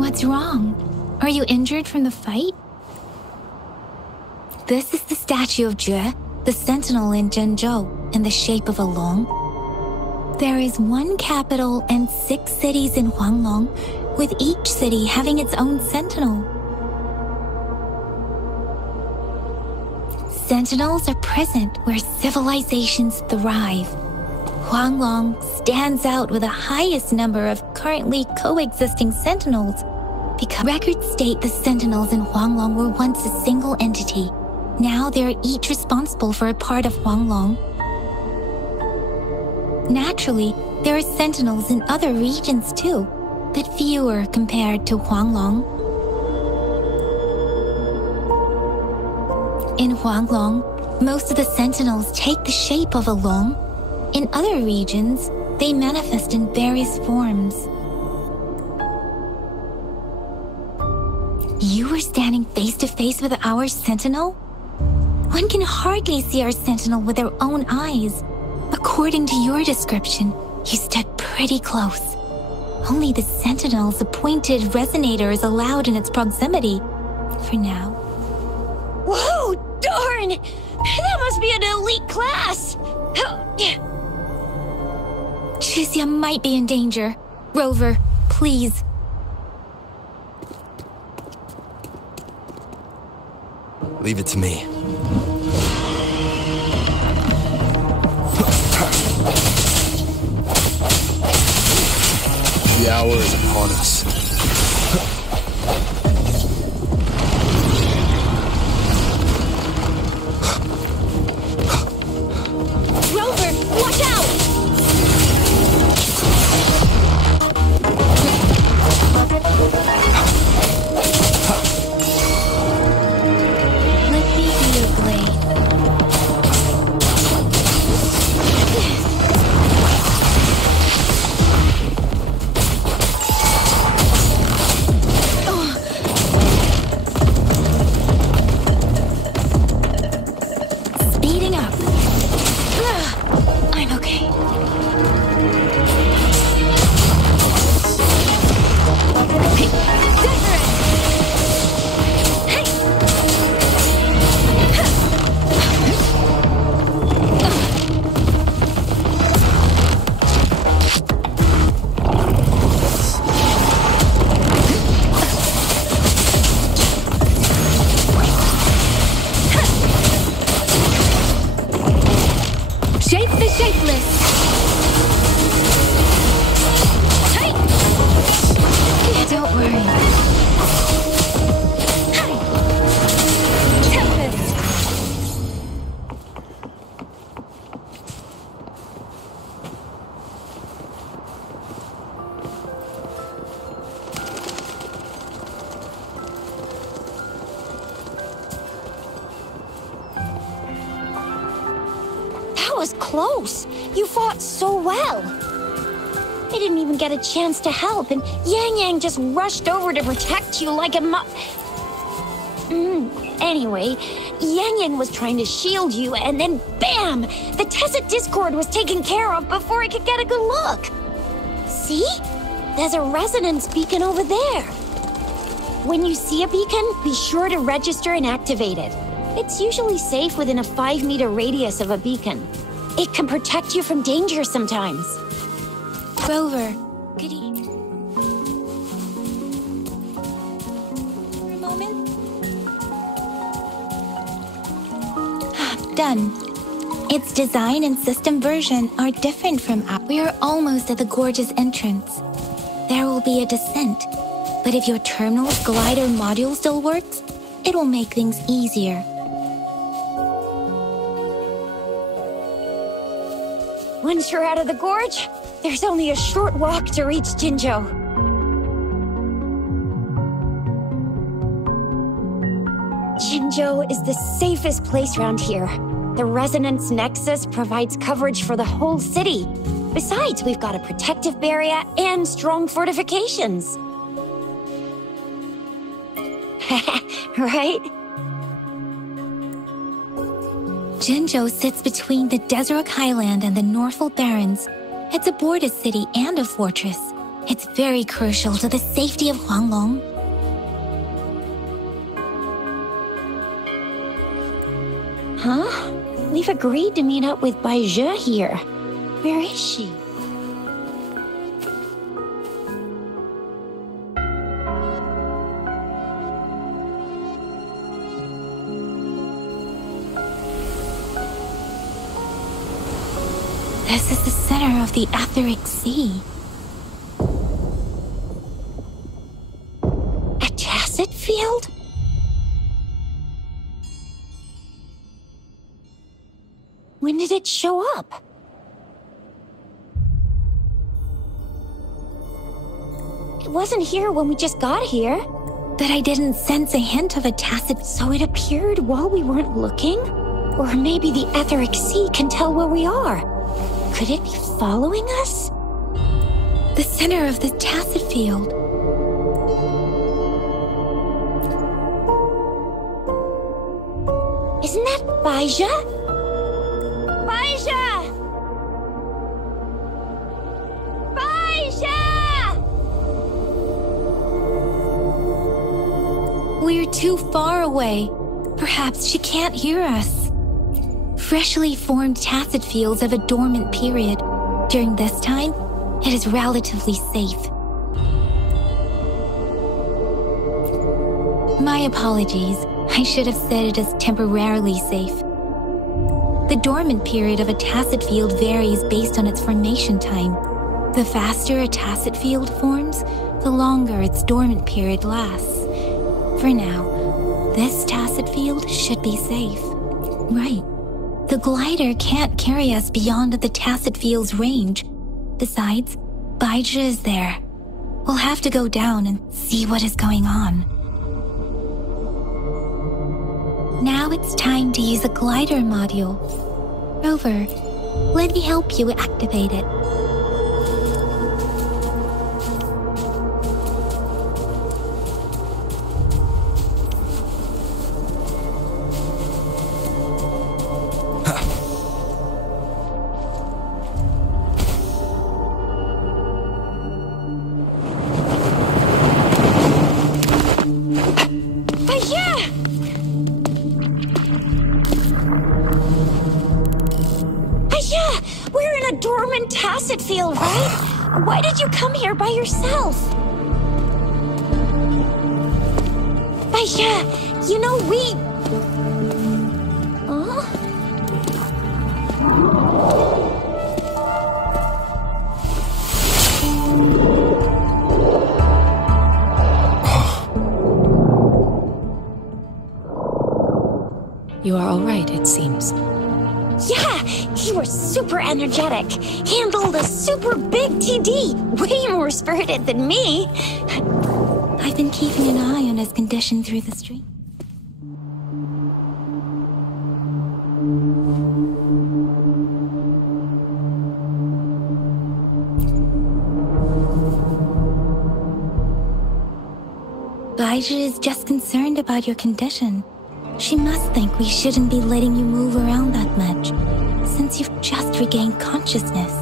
What's wrong? Are you injured from the fight? This is the statue of Jue, the sentinel in Zhenzhou, in the shape of a long. There is one capital and 6 cities in Huanglong, with each city having its own sentinel. Sentinels are present where civilizations thrive. Huanglong stands out with the highest number of currently coexisting sentinels because records state the sentinels in Huanglong were once a single entity. Now they are each responsible for a part of Huanglong. Naturally, there are sentinels in other regions too, but fewer compared to Huanglong. In Huanglong, most of the sentinels take the shape of a long. In other regions, they manifest in various forms. You were standing face to face with our sentinel? One can hardly see our sentinel with their own eyes. According to your description, you stood pretty close. Only the sentinel's appointed resonator is allowed in its proximity. For now. Whoa, darn! That must be an elite class! Chixia might be in danger. Rover, please. Leave it to me. The hour is upon us. Rover, watch out! Let me be your blade. Speeding up. I'm okay. Shape the shapeless. Hey! Don't worry. Hey! Tempest. That was close. You fought so well. I didn't even get a chance to help, and Yang Yang just rushed over to protect you like a Anyway, Yang Yang was trying to shield you, and then BAM! The Tessa Discord was taken care of before I could get a good look. See? There's a resonance beacon over there. When you see a beacon, be sure to register and activate it. It's usually safe within a 5-meter radius of a beacon. It can protect you from danger sometimes. Rover, good evening. For a moment. Done. Its design and system version are different from ours. We are almost at the gorge's entrance. There will be a descent, but if your terminal's glider module still works, it will make things easier. Once you're out of the gorge, there's only a short walk to reach Jinzhou. Jinzhou is the safest place around here. The Resonance Nexus provides coverage for the whole city. Besides, we've got a protective barrier and strong fortifications. Right? Jinzhou sits between the Desert Highland and the Northful Barrens. It's a border city and a fortress. It's very crucial to the safety of Huanglong. Huh? We've agreed to meet up with Baizhe here. Where is she? This is the center of the Etheric Sea. A tacit field? When did it show up? It wasn't here when we just got here. But I didn't sense a hint of a tacit... So it appeared while we weren't looking? Or maybe the Etheric Sea can tell where we are. Could it be following us? The center of the tacit field. Isn't that Baizhe? Baizhe! Baizhe! We're too far away. Perhaps she can't hear us. Freshly formed tacit fields have a dormant period. During this time, it is relatively safe. My apologies. I should have said it is temporarily safe. The dormant period of a tacit field varies based on its formation time. The faster a tacit field forms, the longer its dormant period lasts. For now, this tacit field should be safe. Right. The glider can't carry us beyond the tacit field's range. Besides, Baizhe is there. We'll have to go down and see what is going on. Now it's time to use a glider module. Rover, let me help you activate it. Tacit field, right? Why did you come here by yourself? Baizhe, you know we... Huh? You are all right, it seems. Yeah, you were super energetic. Handled a super big TD. Way more spirited than me. I've been keeping an eye on his condition through the stream. Baizhe is just concerned about your condition. She must think we shouldn't be letting you move around that much, since you've just regained consciousness.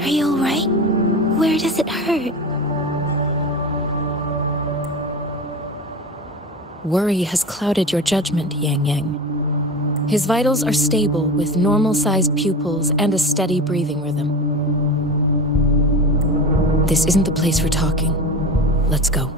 Are you all right? Where does it hurt? Worry has clouded your judgment, Yang Yang. His vitals are stable with normal-sized pupils and a steady breathing rhythm. This isn't the place for talking. Let's go.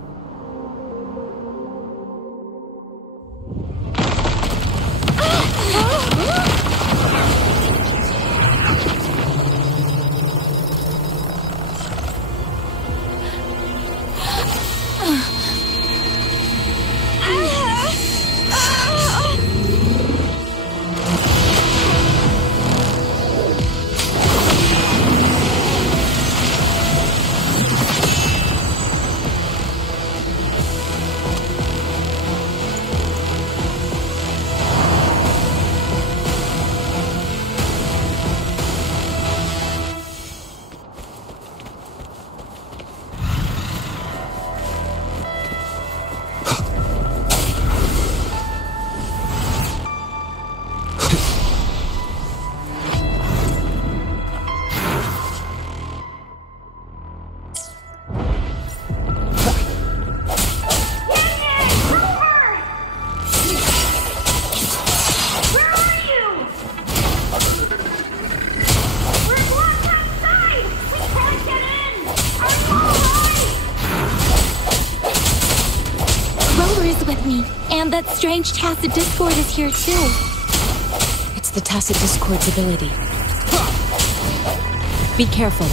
with me, and that strange tacit discord is here too. It's the tacit discord's ability. Be careful.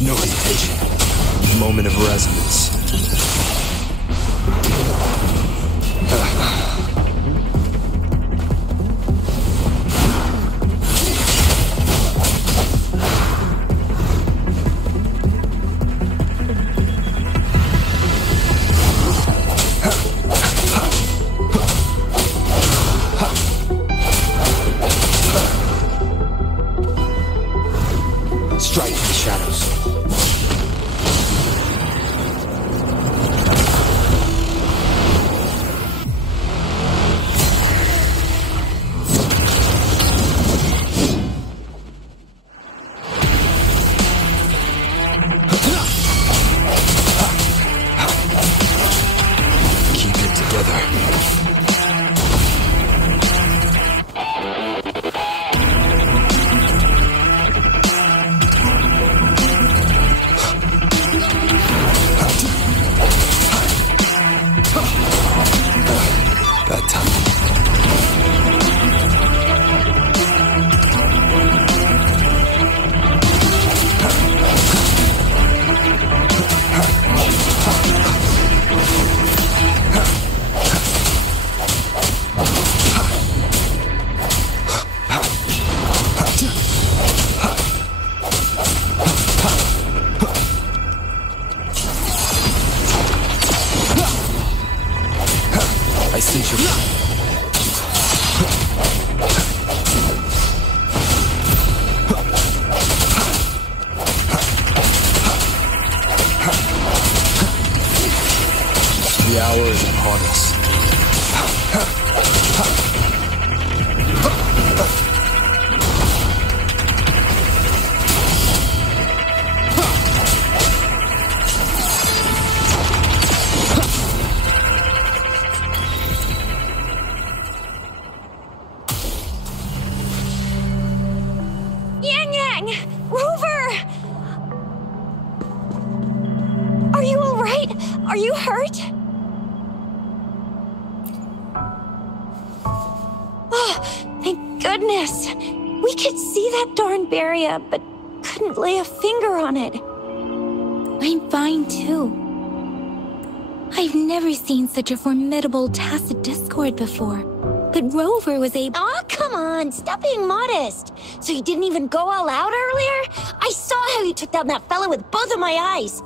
No hesitation. Moment of resonance. Strike in the shadows. Keep it together. That time. I sense your... The hour is upon us. Yang! Rover! Are you alright? Are you hurt? Oh, thank goodness. We could see that darn barrier, but couldn't lay a finger on it. I'm fine too. I've never seen such a formidable tacit discord before. But Rover was able— Aw, come on, stop being modest. So you didn't even go all out earlier? I saw how you took down that fella with both of my eyes.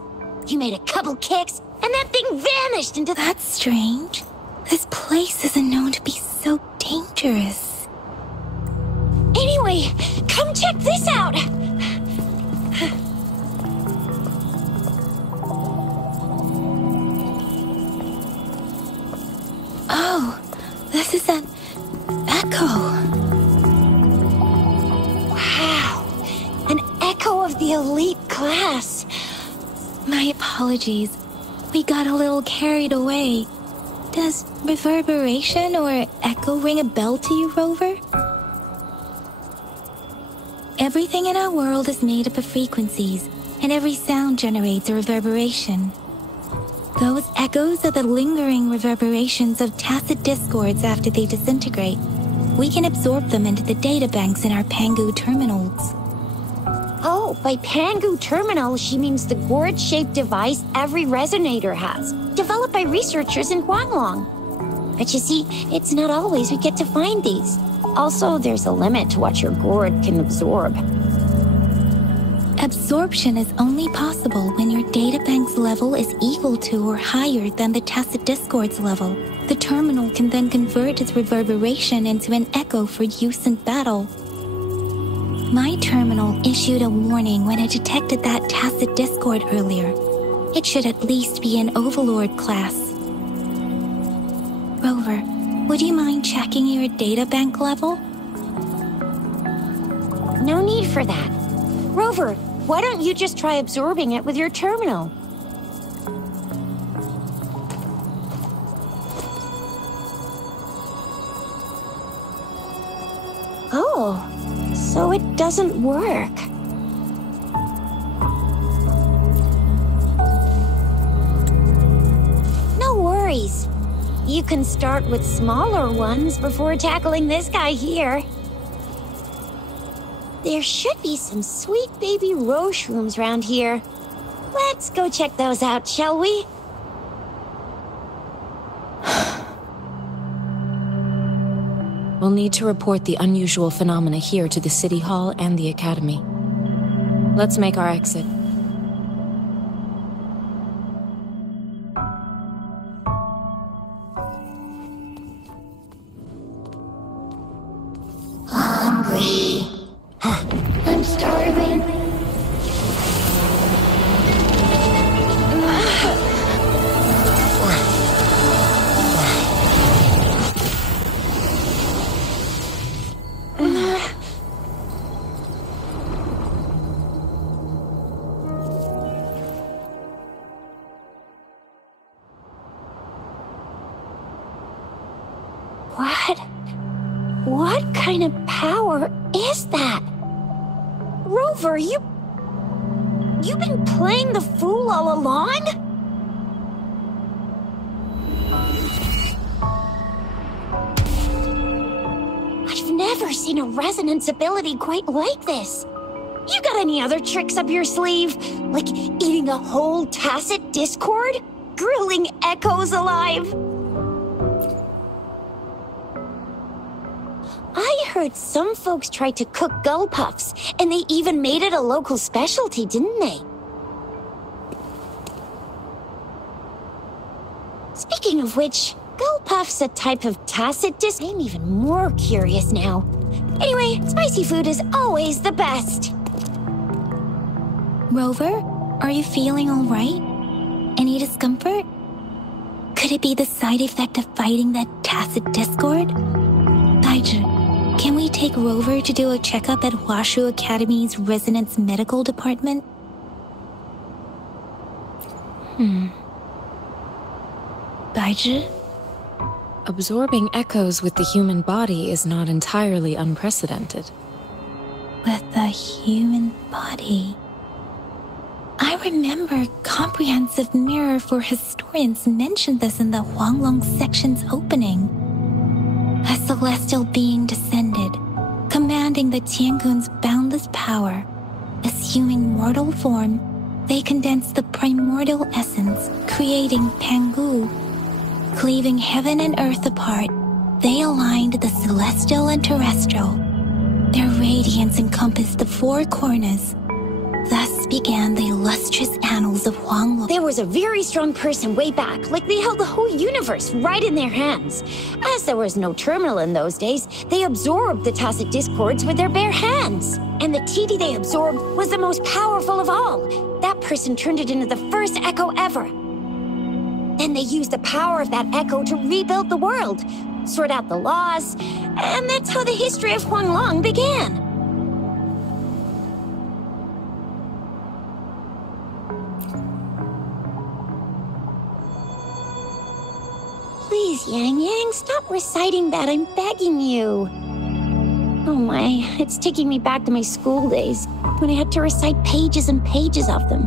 You made a couple kicks, and that thing vanished into— That's strange. This place isn't known to be so dangerous. Anyway, come check this out. Oh, this is an echo. Wow, an echo of the elite class. My apologies. We got a little carried away. Does reverberation or echo ring a bell to you, Rover? Everything in our world is made up of frequencies, and every sound generates a reverberation. Those echoes are the lingering reverberations of tacit discords after they disintegrate. We can absorb them into the databanks in our Pangu terminals. Oh, by Pangu terminal, she means the gourd-shaped device every resonator has, developed by researchers in Huanglong. But you see, it's not always we get to find these. Also, there's a limit to what your gourd can absorb. Absorption is only possible when your databank's level is equal to or higher than the tacit discord's level. The terminal can then convert its reverberation into an echo for use in battle. My terminal issued a warning when it detected that tacit discord earlier. It should at least be an Overlord class. Rover, would you mind checking your databank level? No need for that. Rover, why don't you just try absorbing it with your terminal? Oh, so it doesn't work. No worries. You can start with smaller ones before tackling this guy here. There should be some sweet baby Roche rooms around here. Let's go check those out, shall we? We'll need to report the unusual phenomena here to the City Hall and the Academy. Let's make our exit. Hungry. I'm starving. What kind of power is that? Rover, you've been playing the fool all along? I've never seen a resonance ability quite like this. You got any other tricks up your sleeve? Like eating a whole tacit discord? Grilling echoes alive? I heard some folks tried to cook gull puffs, and they even made it a local specialty, didn't they? Speaking of which, gull puff's a type of tacit disc. I'm even more curious now. Anyway, spicy food is always the best. Rover, are you feeling all right? Any discomfort? Could it be the side effect of fighting that tacit discord? Daiju, can we take Rover to do a checkup at Washu Academy's Resonance Medical Department? Daiju? Absorbing echoes with the human body is not entirely unprecedented. With the human body. I remember Comprehensive Mirror for Historians mentioned this in the Huanglong section's opening. A celestial being descended, commanding the Tiangun's boundless power. Assuming mortal form, they condensed the primordial essence, creating Pangu. Cleaving heaven and earth apart, they aligned the celestial and terrestrial. Their radiance encompassed the four corners. Thus began the illustrious annals of Huanglong. There was a very strong person way back, like they held the whole universe right in their hands. As there was no terminal in those days, they absorbed the tacit discords with their bare hands. And the TD they absorbed was the most powerful of all. That person turned it into the first echo ever. Then they used the power of that echo to rebuild the world, sort out the laws, and that's how the history of Huanglong began. Please, Yang Yang, stop reciting that. I'm begging you. Oh my, it's taking me back to my school days, when I had to recite pages and pages of them.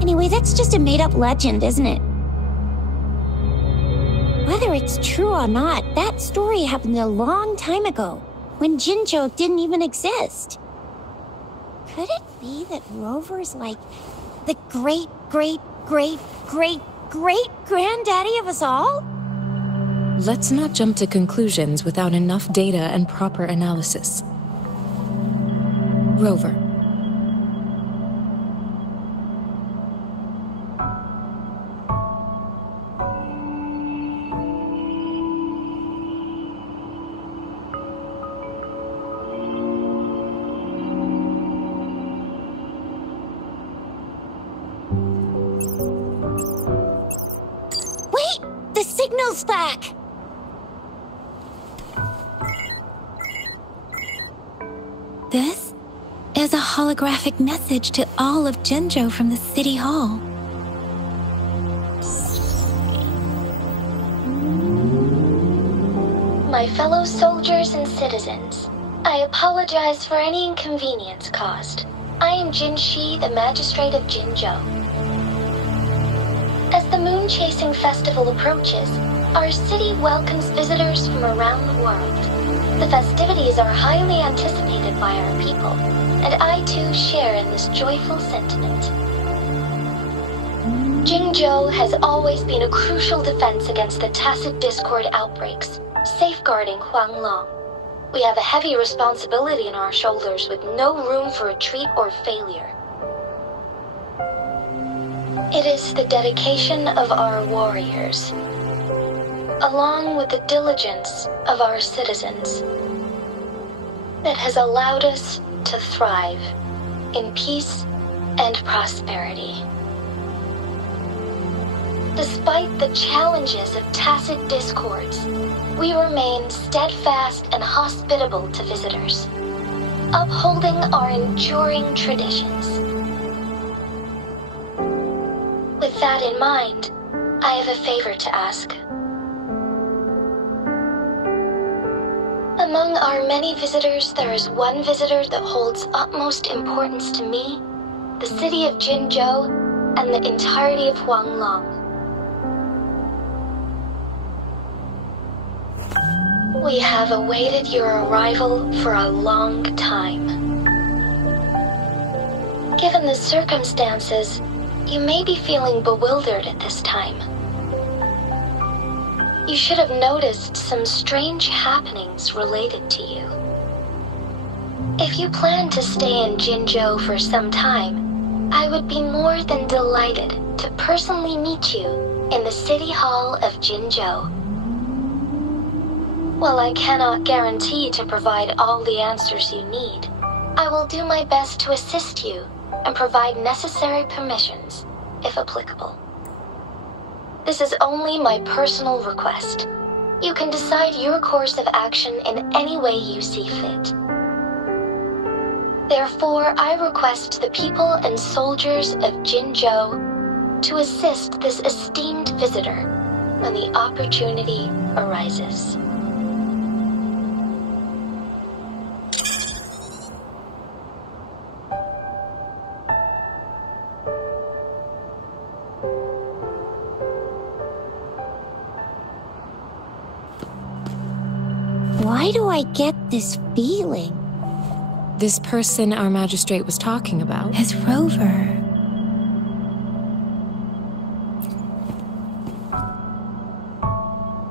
Anyway, that's just a made-up legend, isn't it? Whether it's true or not, that story happened a long time ago, when Jinzhou didn't even exist. Could it be that Rover's like the great-great-great-great-great-granddaddy of us all? Let's not jump to conclusions without enough data and proper analysis. Rover. pulse back! This is a holographic message to all of Jinzhou from the City Hall. My fellow soldiers and citizens, I apologize for any inconvenience caused. I am Jin Shi, the Magistrate of Jinzhou. As the Moon-Chasing Festival approaches, our city welcomes visitors from around the world. The festivities are highly anticipated by our people, and I too share in this joyful sentiment. Jinzhou has always been a crucial defense against the tacit discord outbreaks, safeguarding Huanglong. We have a heavy responsibility on our shoulders with no room for retreat or failure. It is the dedication of our warriors, along with the diligence of our citizens, that has allowed us to thrive in peace and prosperity. Despite the challenges of tacit discords, we remain steadfast and hospitable to visitors, upholding our enduring traditions. With that in mind, I have a favor to ask. Among our many visitors, there is one visitor that holds utmost importance to me, the city of Jinzhou, and the entirety of Huanglong. We have awaited your arrival for a long time. Given the circumstances, you may be feeling bewildered at this time. You should have noticed some strange happenings related to you. If you plan to stay in Jinzhou for some time, I would be more than delighted to personally meet you in the City Hall of Jinzhou. While I cannot guarantee to provide all the answers you need, I will do my best to assist you and provide necessary permissions, if applicable. This is only my personal request. You can decide your course of action in any way you see fit. Therefore, I request the people and soldiers of Jinzhou to assist this esteemed visitor when the opportunity arises. Why do I get this feeling? This person our magistrate was talking about As Rover.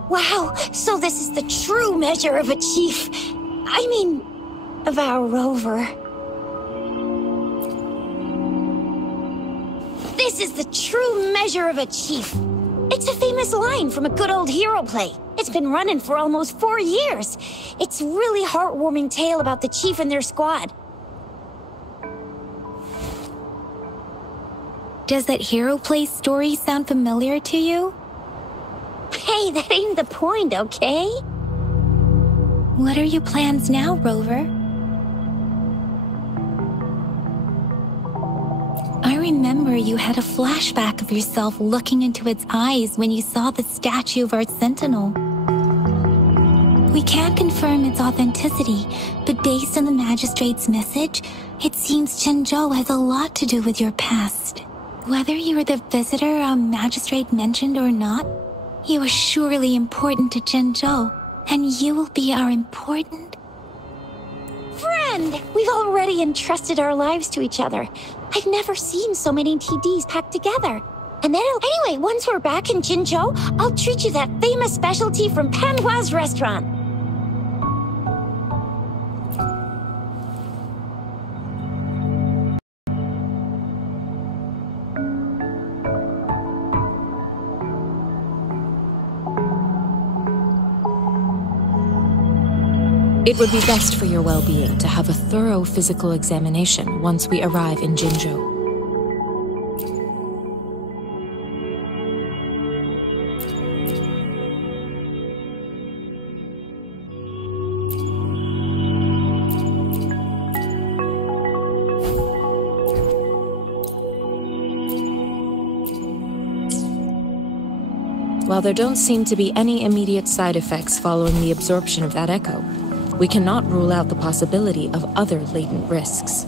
Wow, so this is the true measure of a chief. I mean, of our rover. This is the true measure of a chief. It's a famous line from a good old hero play. It's been running for almost 4 years. It's a really heartwarming tale about the chief and their squad. Does that hero play story sound familiar to you? Hey, that ain't the point, okay? What are your plans now, Rover? I remember you had a flashback of yourself looking into its eyes when you saw the statue of our sentinel. We can't confirm its authenticity, but based on the magistrate's message, it seems Jinzhou has a lot to do with your past. Whether you are the visitor our magistrate mentioned or not, you are surely important to Jinzhou, and you will be our important Friend! We've already entrusted our lives to each other. I've never seen so many TDs packed together. And then, anyway, once we're back in Jinzhou, I'll treat you that famous specialty from Panhua's restaurant. It would be best for your well-being to have a thorough physical examination once we arrive in Jinzhou. While there don't seem to be any immediate side effects following the absorption of that echo, we cannot rule out the possibility of other latent risks.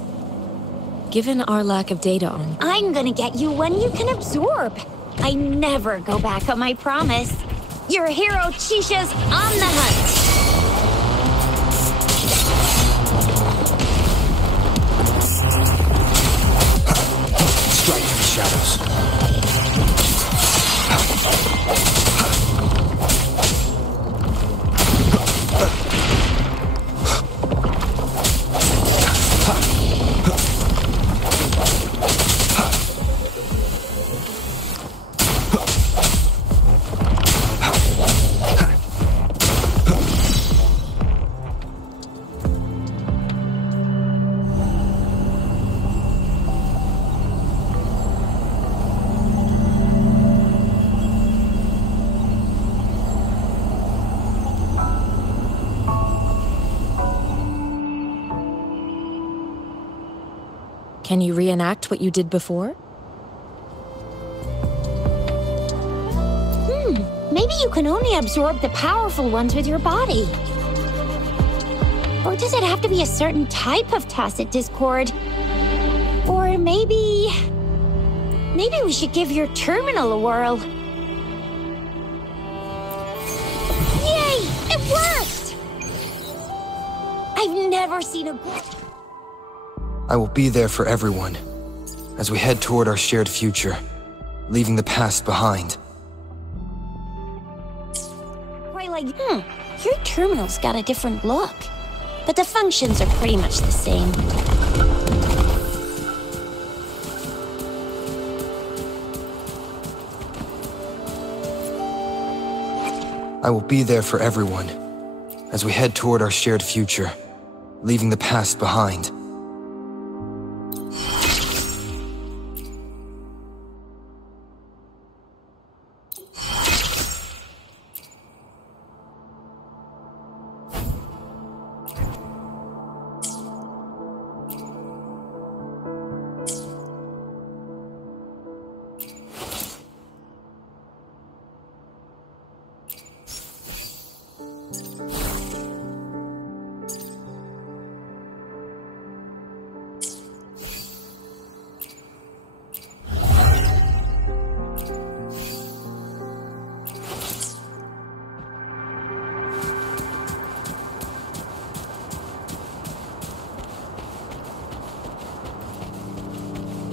Given our lack of data on... I'm gonna get you one you can absorb. I never go back on my promise. Your hero Chisha's on the hunt. Strike from the shadows. Can you reenact what you did before? Maybe you can only absorb the powerful ones with your body. Or does it have to be a certain type of tacit discord? Or maybe we should give your terminal a whirl. Yay! It worked! I've never seen a... I will be there for everyone, as we head toward our shared future, leaving the past behind. Your terminal's got a different look, but the functions are pretty much the same. I will be there for everyone, as we head toward our shared future, leaving the past behind.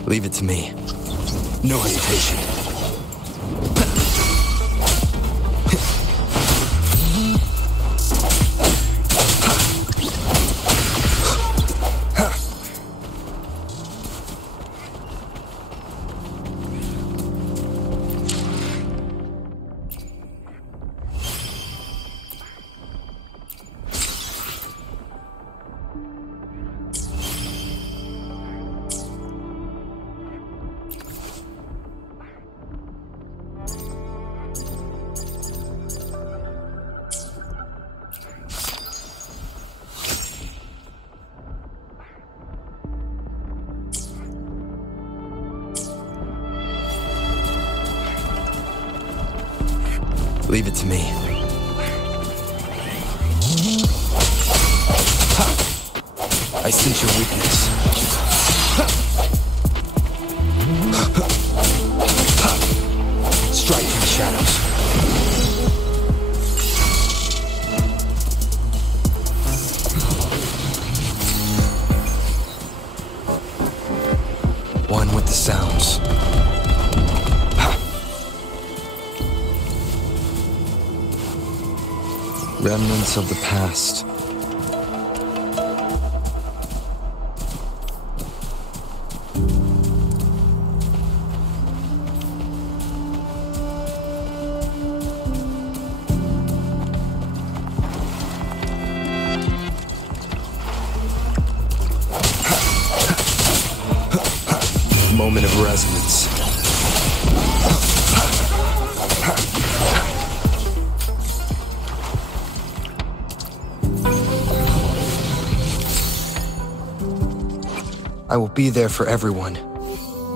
Leave it to me. No hesitation. Leave it to me. Ha! I sense your weakness. Ha! Strike from the shadows. One with the sounds. Remnants of the past. Moment of resonance. I will be there for everyone,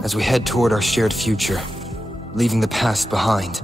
as we head toward our shared future, leaving the past behind.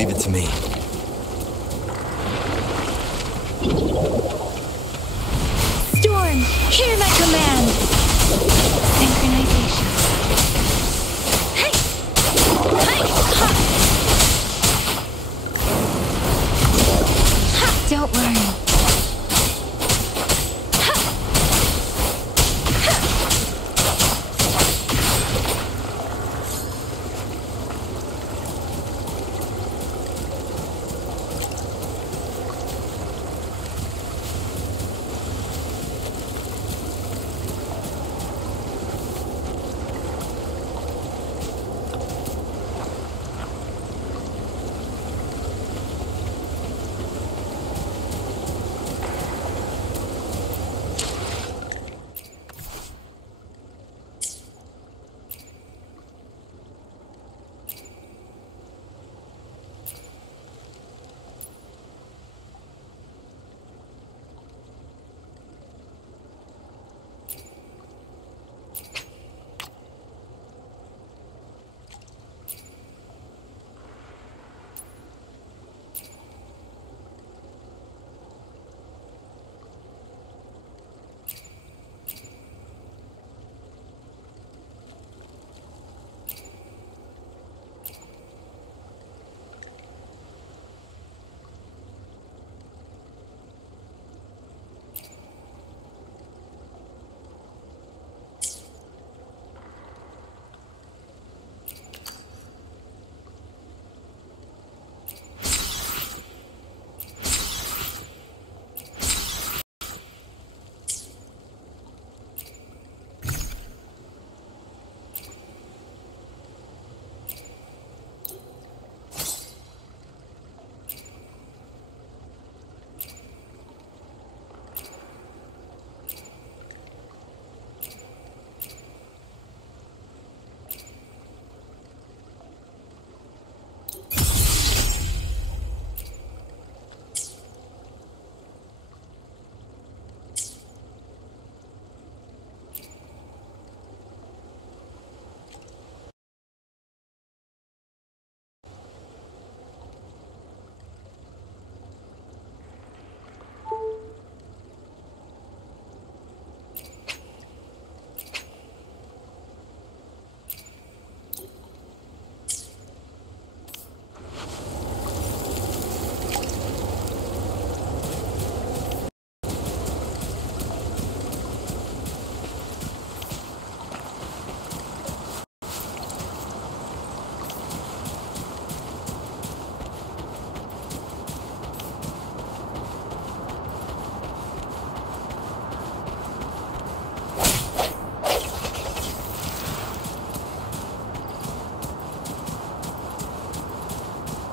Leave it to me. Storm, hear my command! Synchronization. Hey! Hey! Ha! Ha! Don't worry.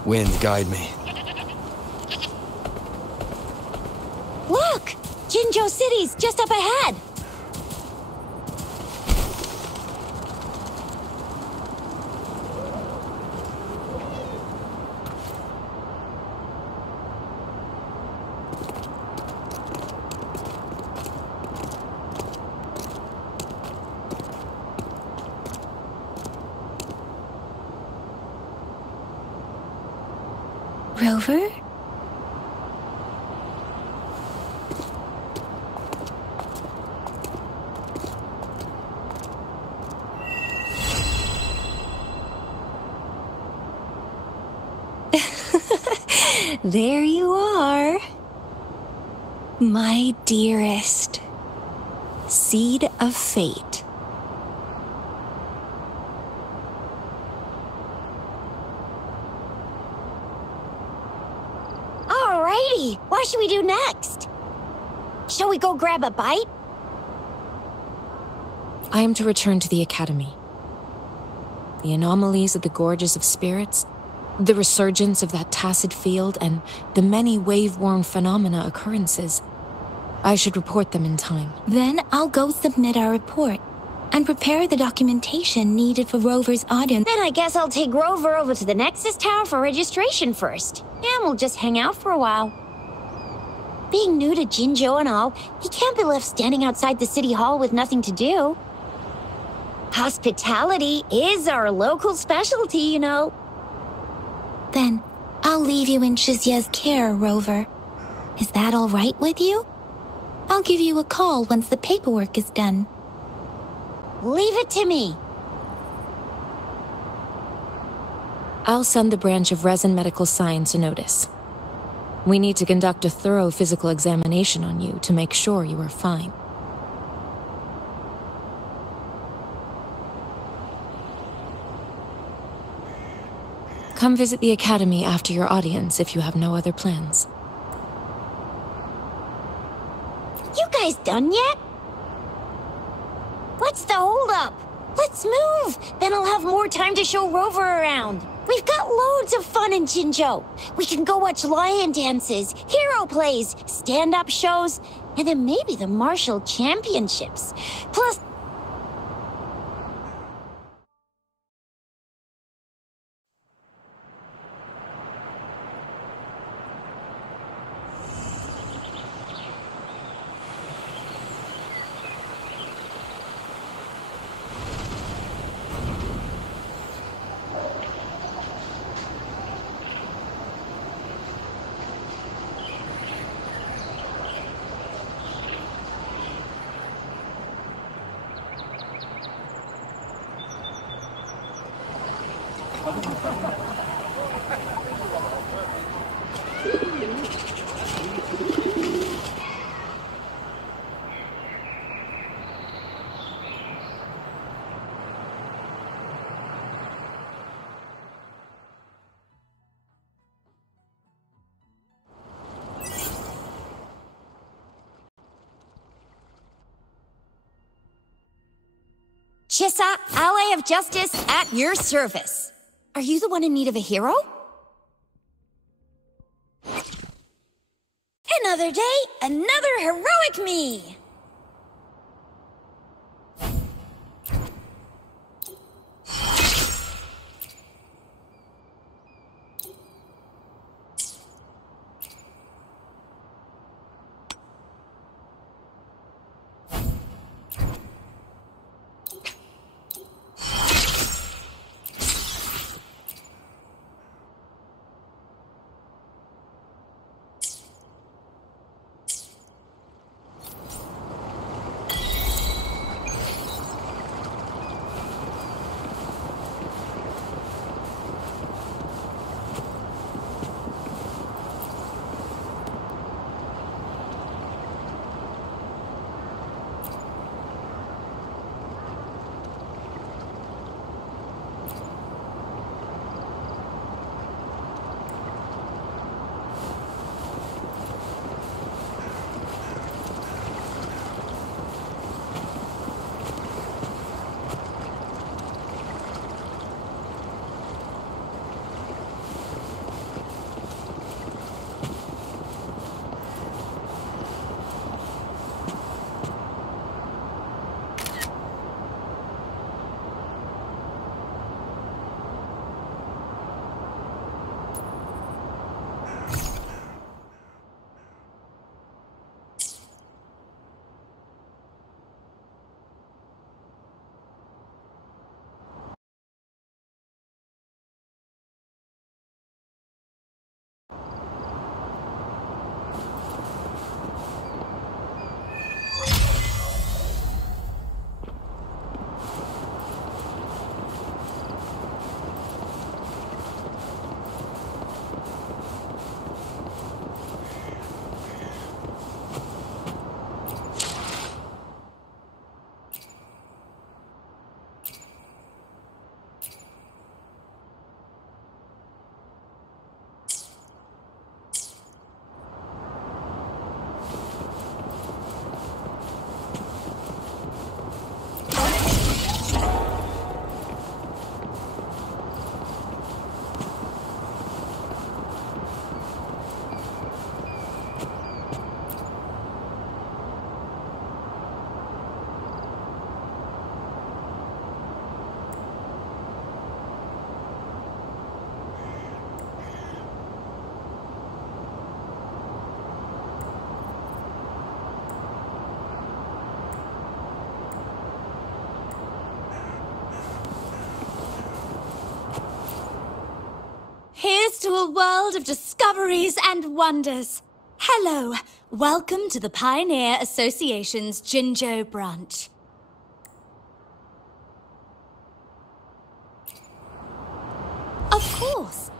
Wind, guide me. Look! Jinzhou City's just up ahead! Rover? There you are. My dearest. Seed of fate. Alrighty, what should we do next? Shall we go grab a bite? I am to return to the Academy. The anomalies of the Gorges of Spirits, the resurgence of that tacit field, and the many wave-worn phenomena occurrences. I should report them in time. Then I'll go submit our report and prepare the documentation needed for Rover's audience. Then I guess I'll take Rover over to the Nexus Tower for registration first. And we'll just hang out for a while. Being new to Jinzhou and all, he can't be left standing outside the city hall with nothing to do. Hospitality is our local specialty, you know. Then I'll leave you in Shizia's care, Rover. Is that all right with you? I'll give you a call once the paperwork is done. Leave it to me. I'll send the branch of Resin Medical Science a notice. We need to conduct a thorough physical examination on you to make sure you are fine. Come visit the Academy after your audience if you have no other plans. You guys done yet? What's the holdup? Let's move! Then I'll have more time to show Rover around. We've got loads of fun in Jinzhou. We can go watch lion dances, hero plays, stand-up shows, and then maybe the martial championships. Plus... Chissa, ally of justice, at your service. Are you the one in need of a hero? Another day, another heroic me! to a world of discoveries and wonders. Hello, welcome to the Pioneer Association's Jinzhou branch. Of course.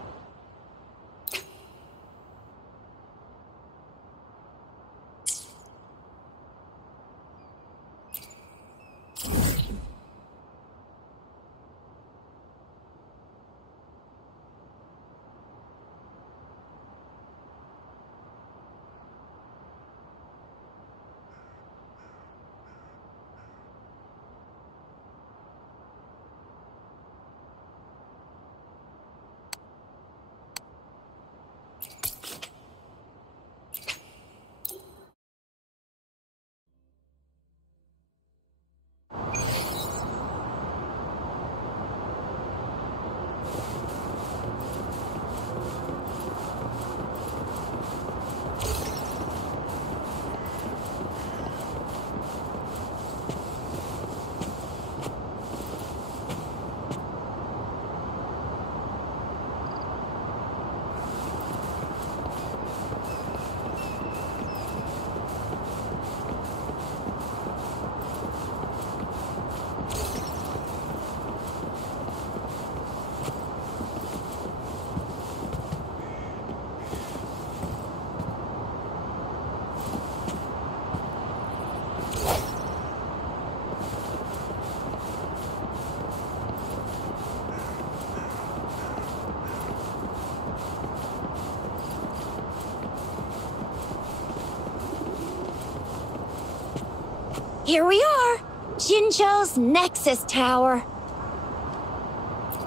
Here we are, Jinzhou's Nexus Tower.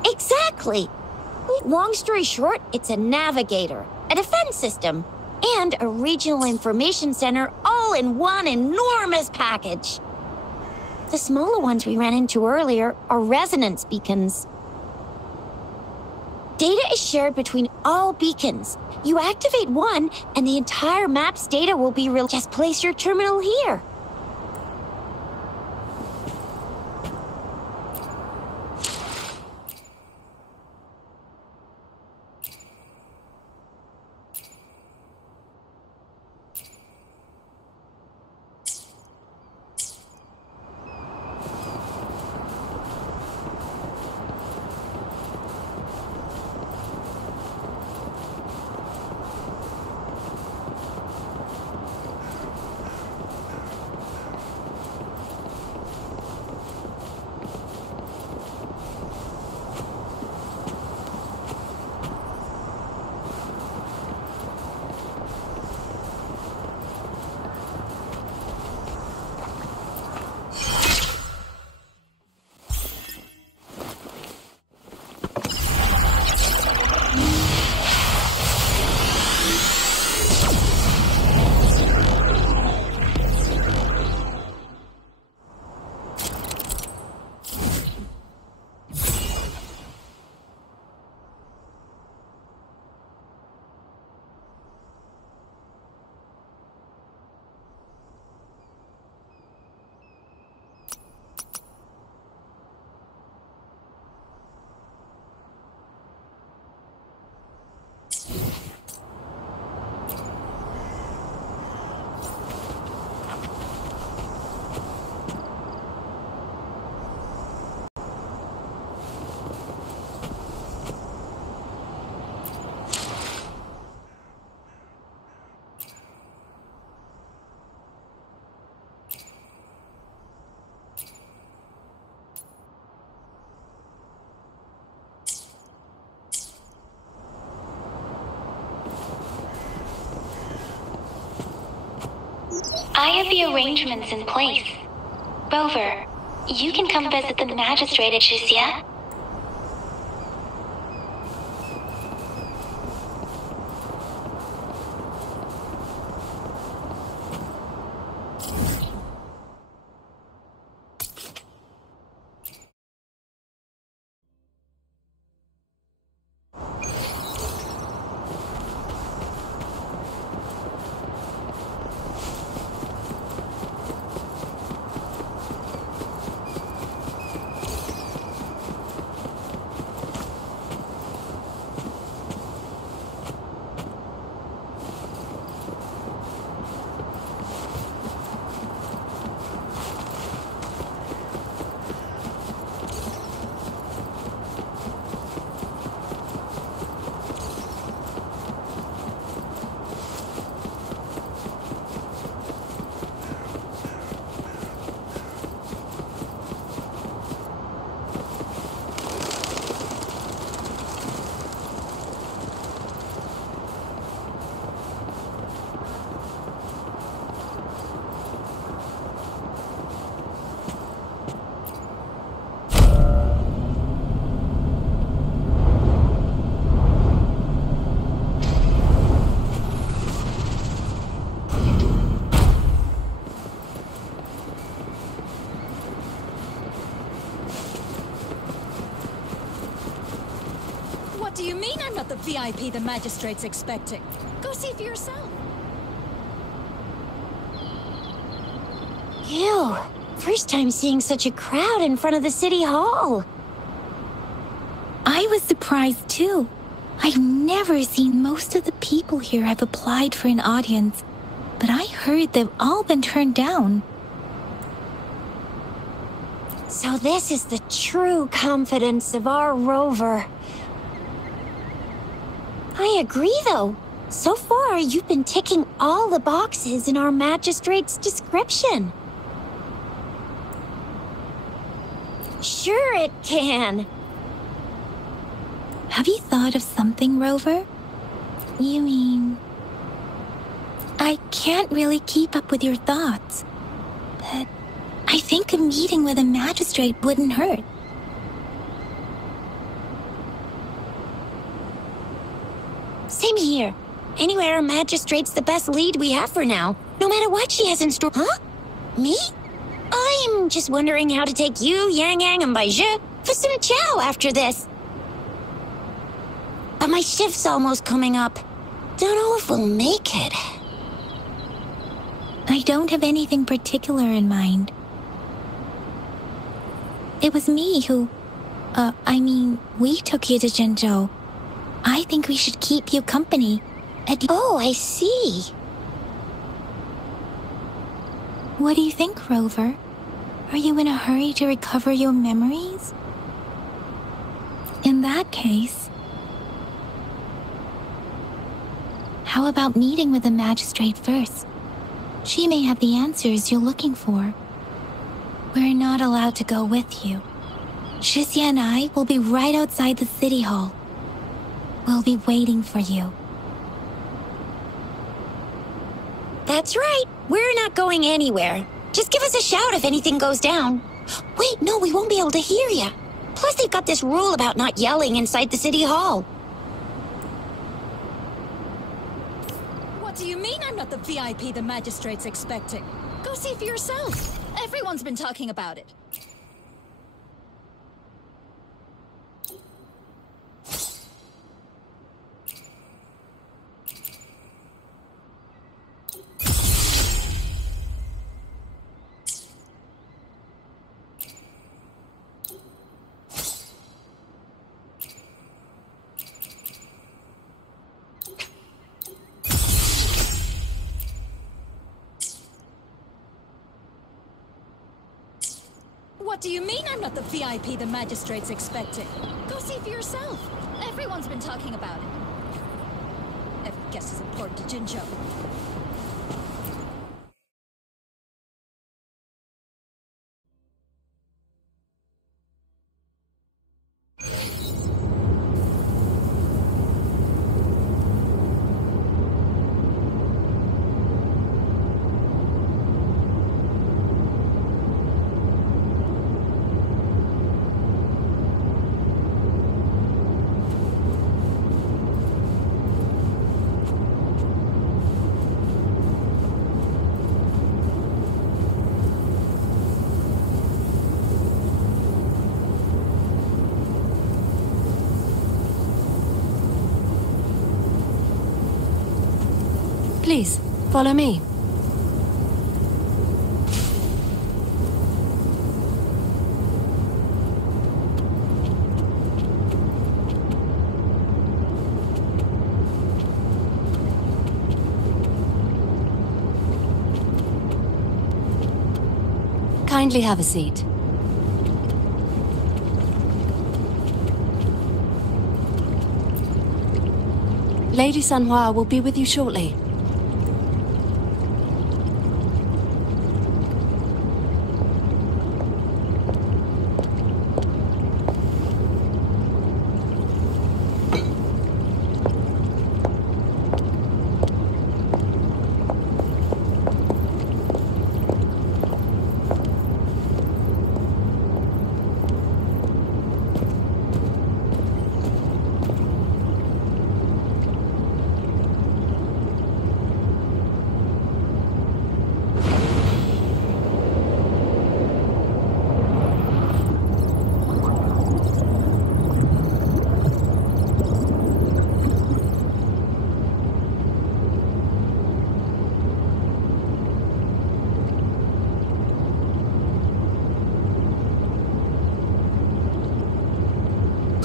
Exactly. Long story short, it's a navigator, a defense system, and a regional information center all in one enormous package. The smaller ones we ran into earlier are resonance beacons. Data is shared between all beacons. You activate one, and the entire map's data will be real. Just place your terminal here. I have the arrangements in place. Rover, you can come visit the magistrate at Jizya. VIP the magistrate's expecting. Go see for yourself. Ew. First time seeing such a crowd in front of the city hall. I was surprised too. I've never seen most of the people here have applied for an audience, but I heard they've all been turned down. So this is the true confidence of our rover. I agree, though. So far, you've been ticking all the boxes in our magistrate's description. Sure it can. Have you thought of something, Rover? You mean... I can't really keep up with your thoughts, but I think a meeting with a magistrate wouldn't hurt. Same here. Anywhere a magistrate's the best lead we have for now, no matter what she has in store. Huh? Me? I'm just wondering how to take you, Yang Yang, and Baizhi for some chow after this. But my shift's almost coming up. Don't know if we'll make it. I don't have anything particular in mind. It was me who... we took you to Jinzhou. I think we should keep you company. Oh, I see. What do you think, Rover? Are you in a hurry to recover your memories? In that case... how about meeting with the magistrate first? She may have the answers you're looking for. We're not allowed to go with you. Shixia and I will be right outside the city hall. We'll be waiting for you. That's right. We're not going anywhere. Just give us a shout if anything goes down. Wait, no, we won't be able to hear you. Plus, they've got this rule about not yelling inside the city hall. What do you mean I'm not the VIP the magistrate's expecting? Go see for yourself. Everyone's been talking about it. What do you mean I'm not the VIP the magistrate's expecting? Go see for yourself. Everyone's been talking about it. Every guest is important to Jinzhou. Please, follow me. Kindly have a seat. Lady Sanhua will be with you shortly.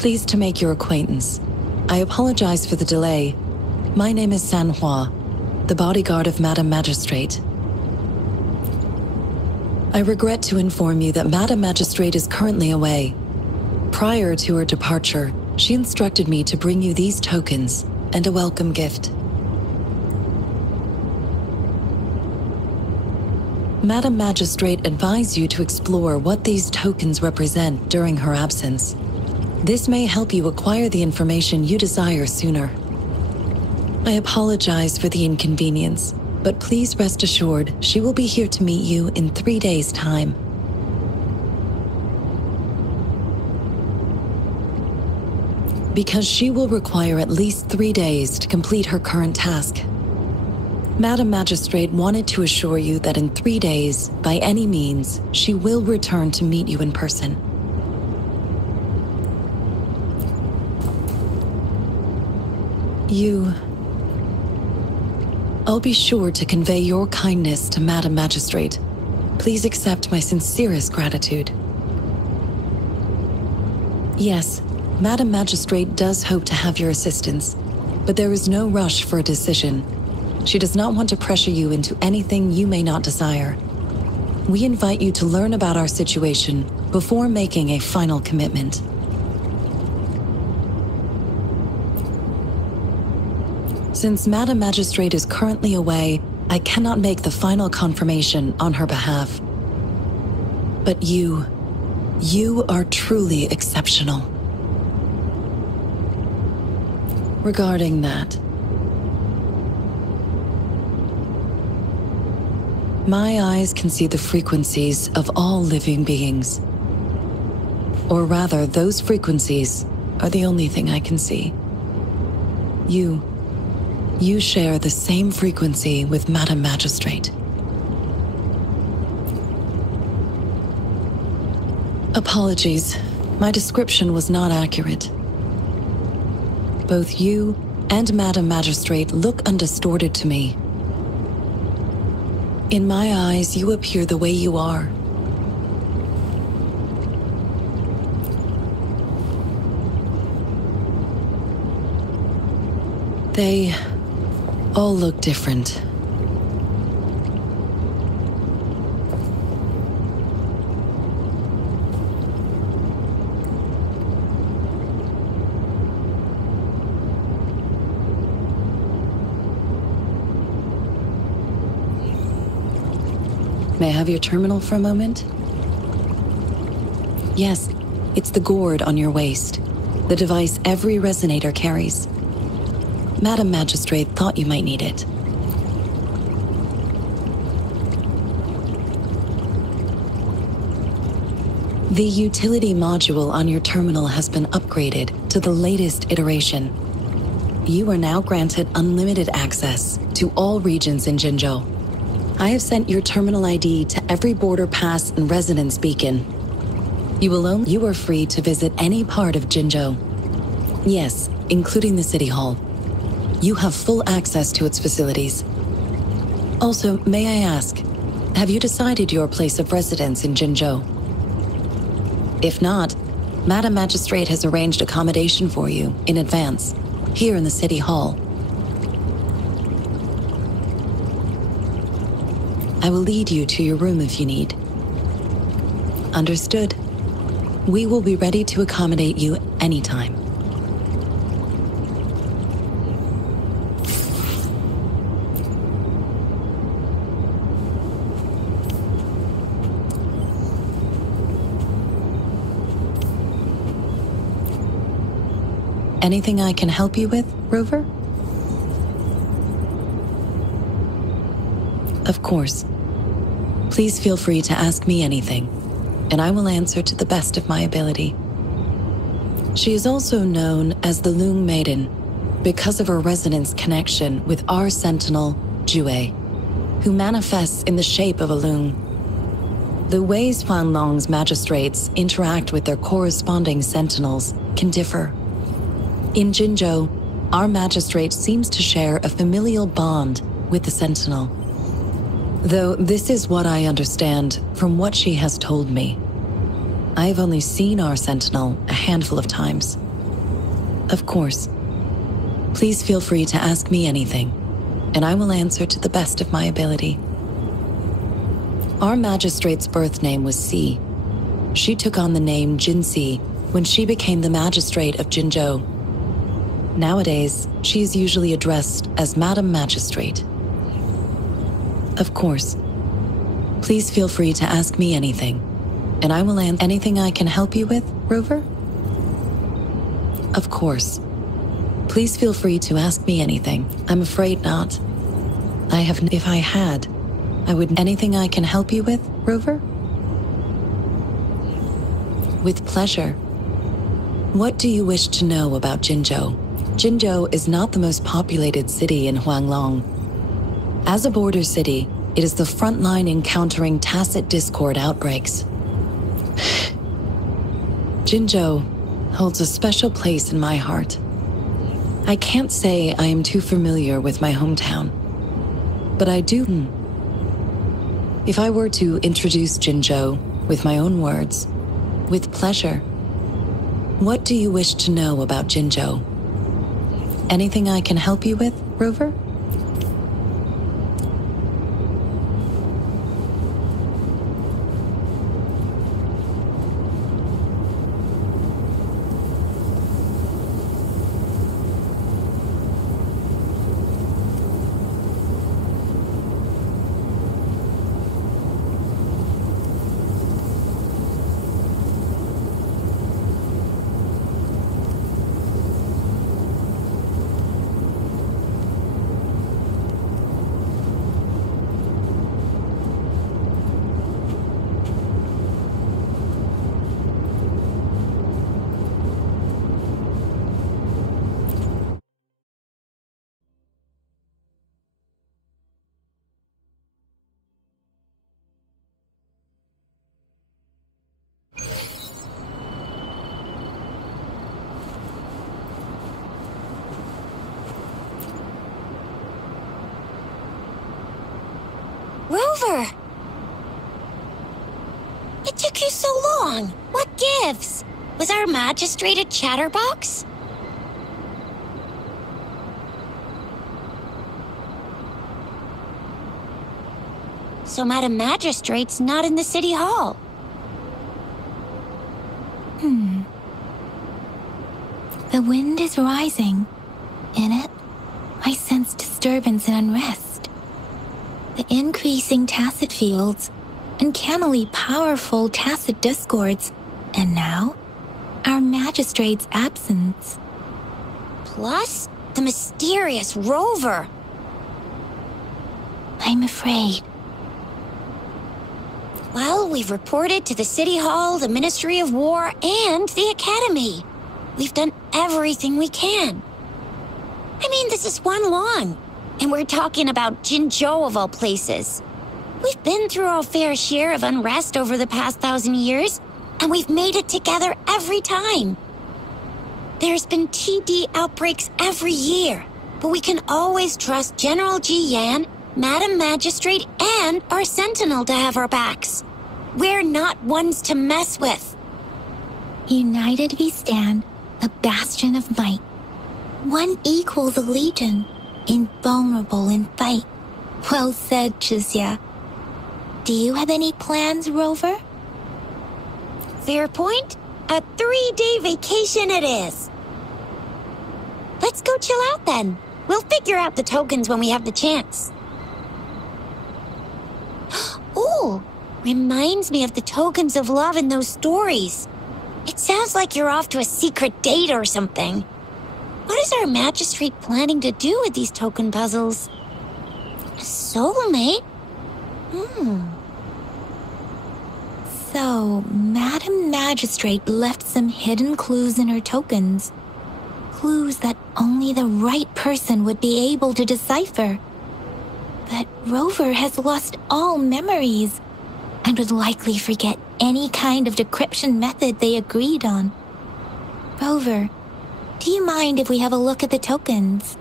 Pleased to make your acquaintance. I apologize for the delay. My name is Sanhua, the bodyguard of Madame Magistrate. I regret to inform you that Madame Magistrate is currently away. Prior to her departure, she instructed me to bring you these tokens and a welcome gift. Madame Magistrate advised you to explore what these tokens represent during her absence. This may help you acquire the information you desire sooner. I apologize for the inconvenience, but please rest assured she will be here to meet you in 3 days' time. Because she will require at least 3 days to complete her current task. Madame Magistrate wanted to assure you that in 3 days, by any means, she will return to meet you in person. I'll be sure to convey your kindness to Madame Magistrate. Please accept my sincerest gratitude. Yes, Madame Magistrate does hope to have your assistance, but there is no rush for a decision. She does not want to pressure you into anything you may not desire. We invite you to learn about our situation before making a final commitment. Since Madame Magistrate is currently away, I cannot make the final confirmation on her behalf. But you are truly exceptional. Regarding that, my eyes can see the frequencies of all living beings. Or rather, those frequencies are the only thing I can see. You share the same frequency with Madame Magistrate. Apologies, my description was not accurate. Both you and Madame Magistrate look undistorted to me. In my eyes, you appear the way you are. They all look different. May I have your terminal for a moment? Yes, it's the gourd on your waist, the device every resonator carries. Madame Magistrate thought you might need it. The utility module on your terminal has been upgraded to the latest iteration. You are now granted unlimited access to all regions in Jinzhou. I have sent your terminal ID to every border pass and residence beacon. You are free to visit any part of Jinzhou. Yes, including the City Hall. You have full access to its facilities. Also, may I ask, have you decided your place of residence in Jinzhou? If not, Madame Magistrate has arranged accommodation for you in advance, here in the City Hall. I will lead you to your room if you need. Understood. We will be ready to accommodate you anytime. Anything I can help you with, Rover? Of course. Please feel free to ask me anything, and I will answer to the best of my ability. She is also known as the Lung Maiden because of her resonance connection with our sentinel, Jue, who manifests in the shape of a loon. The ways Fanlong's magistrates interact with their corresponding sentinels can differ. In Jinzhou, our magistrate seems to share a familial bond with the sentinel. Though this is what I understand from what she has told me. I have only seen our sentinel a handful of times. Of course. Please feel free to ask me anything, and I will answer to the best of my ability. Our magistrate's birth name was Si. She took on the name Jinsi when she became the magistrate of Jinzhou. Nowadays, she is usually addressed as Madam Magistrate. Of course. Please feel free to ask me anything, and I will answer anything I can help you with, Rover? Of course. Please feel free to ask me anything. I'm afraid not. If I had, I would. Anything I can help you with, Rover? With pleasure. What do you wish to know about Jinzhou? Jinzhou is not the most populated city in Huanglong. As a border city, it is the front line in countering tacit discord outbreaks. Jinzhou holds a special place in my heart. I can't say I am too familiar with my hometown, but I do. If I were to introduce Jinzhou with my own words, with pleasure. What do you wish to know about Jinzhou? Anything I can help you with, Rover? Rover! It took you so long. What gives? Was our magistrate a chatterbox? So Madam Magistrate's not in the city hall. The wind is rising. In it, I sense disturbance and unrest. The increasing tacit fields, uncannily powerful tacit discords, and now, our magistrate's absence. Plus, the mysterious Rover. I'm afraid. Well, we've reported to the City Hall, the Ministry of War, and the Academy. We've done everything we can. I mean, this is one long, and we're talking about Jinzhou of all places. We've been through our fair share of unrest over the past 1,000 years, and we've made it together every time. There's been TD outbreaks every year, but we can always trust General Ji Yan, Madam Magistrate, and our Sentinel to have our backs. We're not ones to mess with. United we stand, a bastion of might. One equals a legion, invulnerable in fight. Well said, Chixia. Do you have any plans, Rover? Fair point. A 3-day vacation it is. Let's go chill out then. We'll figure out the tokens when we have the chance. Ooh, reminds me of the tokens of love in those stories. It sounds like you're off to a secret date or something. What is our magistrate planning to do with these token puzzles? A soulmate? So, Madam Magistrate left some hidden clues in her tokens. Clues that only the right person would be able to decipher. But Rover has lost all memories and would likely forget any kind of decryption method they agreed on. Rover, do you mind if we have a look at the tokens?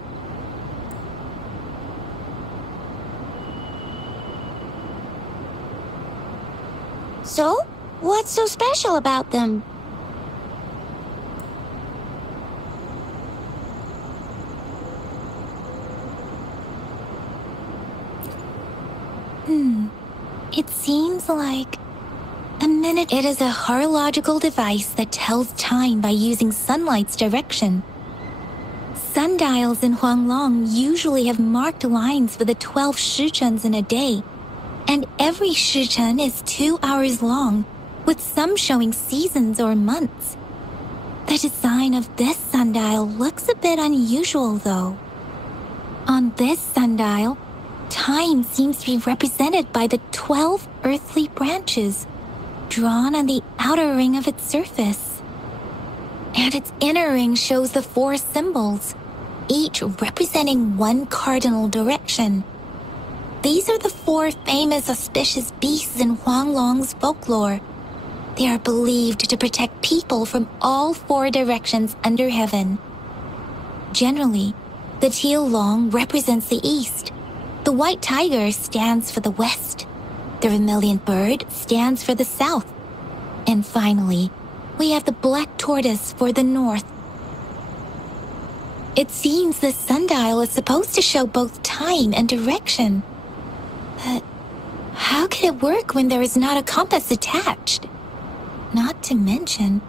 So, what's so special about them? It seems like a minute. It is a horological device that tells time by using sunlight's direction. Sundials in Huanglong usually have marked lines for the 12 shichens in a day, and every shichen is 2 hours long, with some showing seasons or months. The design of this sundial looks a bit unusual, though. On this sundial, time seems to be represented by the 12 earthly branches, drawn on the outer ring of its surface. And its inner ring shows the 4 symbols, each representing one cardinal direction. These are the 4 famous auspicious beasts in Huanglong's folklore. They are believed to protect people from all 4 directions under heaven. Generally, the teal long represents the east, the white tiger stands for the west, the vermilion bird stands for the south, and finally, we have the black tortoise for the north. It seems the sundial is supposed to show both time and direction. But how can it work when there is not a compass attached? Not to mention,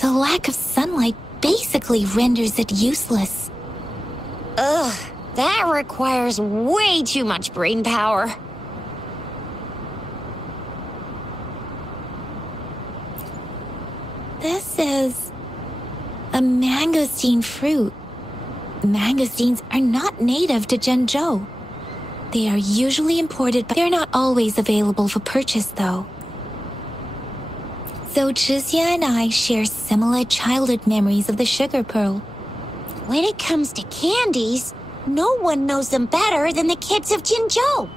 the lack of sunlight basically renders it useless. Ugh, that requires way too much brain power. This is a mangosteen fruit. Mangosteens are not native to Zhengzhou. They are usually imported, but they're not always available for purchase, though. So Zhixia and I share similar childhood memories of the sugar pearl. When it comes to candies, no one knows them better than the kids of Jinzhou.